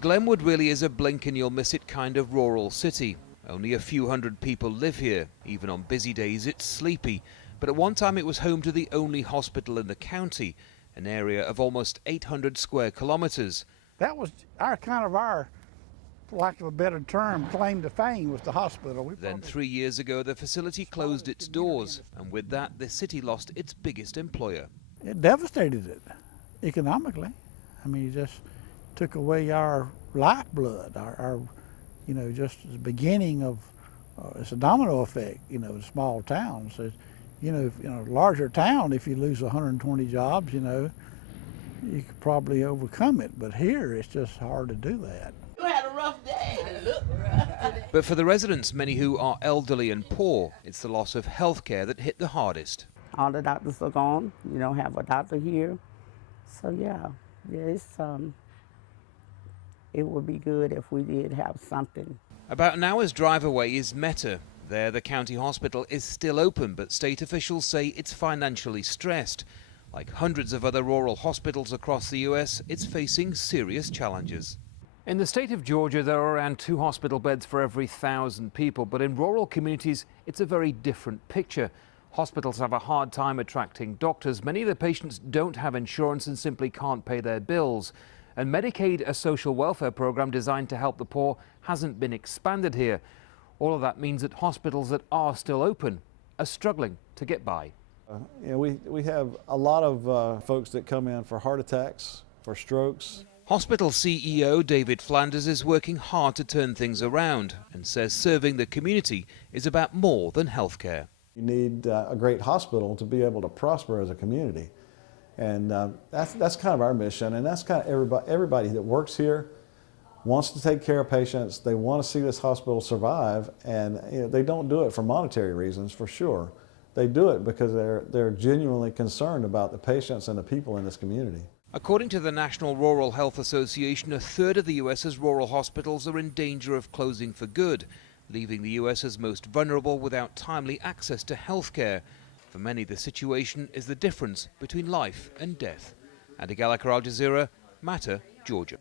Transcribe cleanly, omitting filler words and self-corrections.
Glenwood really is a blink-and-you'll-miss-it kind of rural city. Only a few hundred people live here. Even on busy days, it's sleepy. But at one time, it was home to the only hospital in the county, an area of almost 800 square kilometers. That was our, for lack of a better term, claim to fame was the hospital. Then 3 years ago, the facility closed its doors, and with that, the city lost its biggest employer. It devastated it economically. I mean, it just took away our lifeblood, our just the beginning of, it's a domino effect, the small towns. So, in a larger town, if you lose 120 jobs, you could probably overcome it. But here, it's just hard to do that. You had a rough day. But for the residents, many who are elderly and poor, it's the loss of health care that hit the hardest. All the doctors are gone. You don't have a doctor here. So it would be good if we did have something. About an hour's drive away is Meta. There, the county hospital is still open, but state officials say it's financially stressed. Like hundreds of other rural hospitals across the U.S., it's facing serious challenges. In the state of Georgia, there are around 2 hospital beds for every 1,000 people, but in rural communities, it's a very different picture. Hospitals have a hard time attracting doctors. Many of the patients don't have insurance and simply can't pay their bills. And Medicaid, a social welfare program designed to help the poor, hasn't been expanded here. All of that means that hospitals that are still open are struggling to get by. We have a lot of folks that come in for heart attacks, for strokes. Hospital CEO David Flanders is working hard to turn things around and says serving the community is about more than healthcare. You need a great hospital to be able to prosper as a community. And that's kind of our mission, and that's kind of everybody that works here wants to take care of patients. They want to see this hospital survive, and they don't do it for monetary reasons, for sure. They do it because they're genuinely concerned about the patients and the people in this community. According to the National Rural Health Association, a third of the U.S.'s rural hospitals are in danger of closing for good, leaving the U.S.'s most vulnerable without timely access to health care. For many, the situation is the difference between life and death. Andy Gallagher, Al Jazeera, Matter, Georgia.